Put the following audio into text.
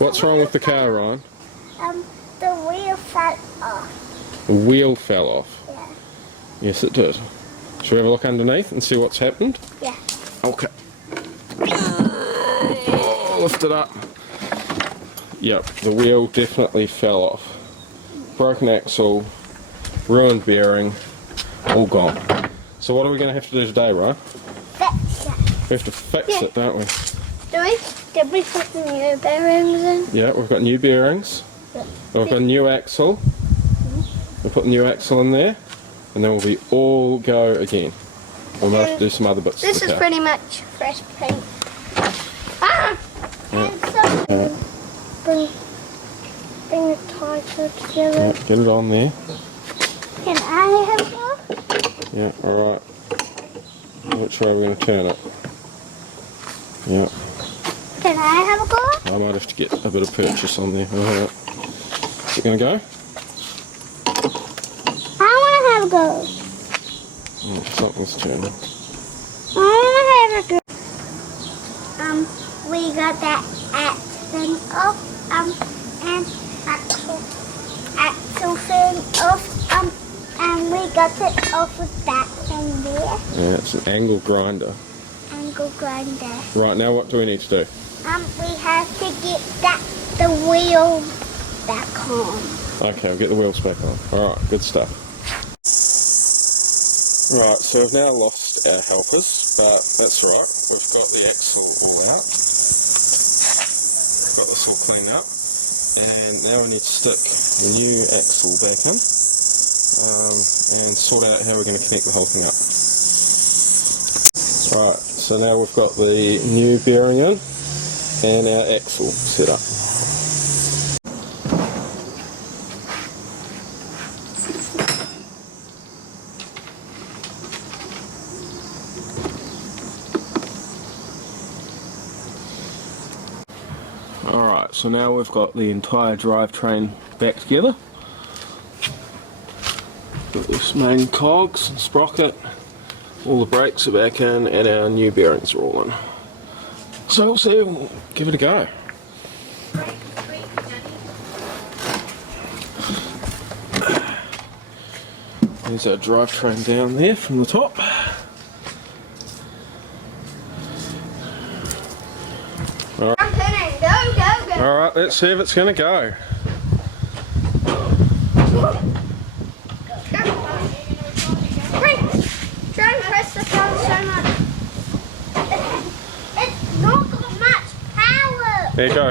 What's wrong with the car, Ryan? The wheel fell off. The wheel fell off? Yeah. Yes, it did. Should we have a look underneath and see what's happened? Yeah. Okay. Oh, lift it up. Yep, the wheel definitely fell off. Broken axle, ruined bearing, all gone. So what are we going to have to do today, Ryan? Fix it. We have to fix it, don't we? Did we put the new bearings in? Yeah, we've got new bearings. Yeah. We've got a new axle. We'll put the new axle in there, and then we'll be all go again. We'll have to do some other bits. This is pretty much fresh paint. Ah! And so bring the tires together. Yeah, get it on there. Can I have one? Yeah, alright. Which way are we going to turn it? Yeah. Can I have a go? I might have to get a bit of purchase on there. Alright. Is it going to go? I want to have a go. Oh, something's turning. I want to have a go. We got that thing off, and axle thing off, and we got it off with that thing there. Yeah, it's an angle grinder. Angle grinder. Right, now what do we need to do? We have to get the wheel back on. Okay, we'll get the wheels back on. Alright, good stuff. Right, so we've now lost our helpers, but that's right. We've got the axle all out. Got this all cleaned up. And now we need to stick the new axle back in and sort out how we're going to connect the whole thing up. Right, so now we've got the new bearing in and our axle set up. Alright, so now we've got the entire drivetrain back together. Got this main cogs and sprocket, all the brakes are back in, and our new bearings are all in. So we'll see, we'll give it a go. There's our drivetrain down there from the top. Alright, let's see if it's going to go. Try and press the pedal so much. It's not got much power. There you go.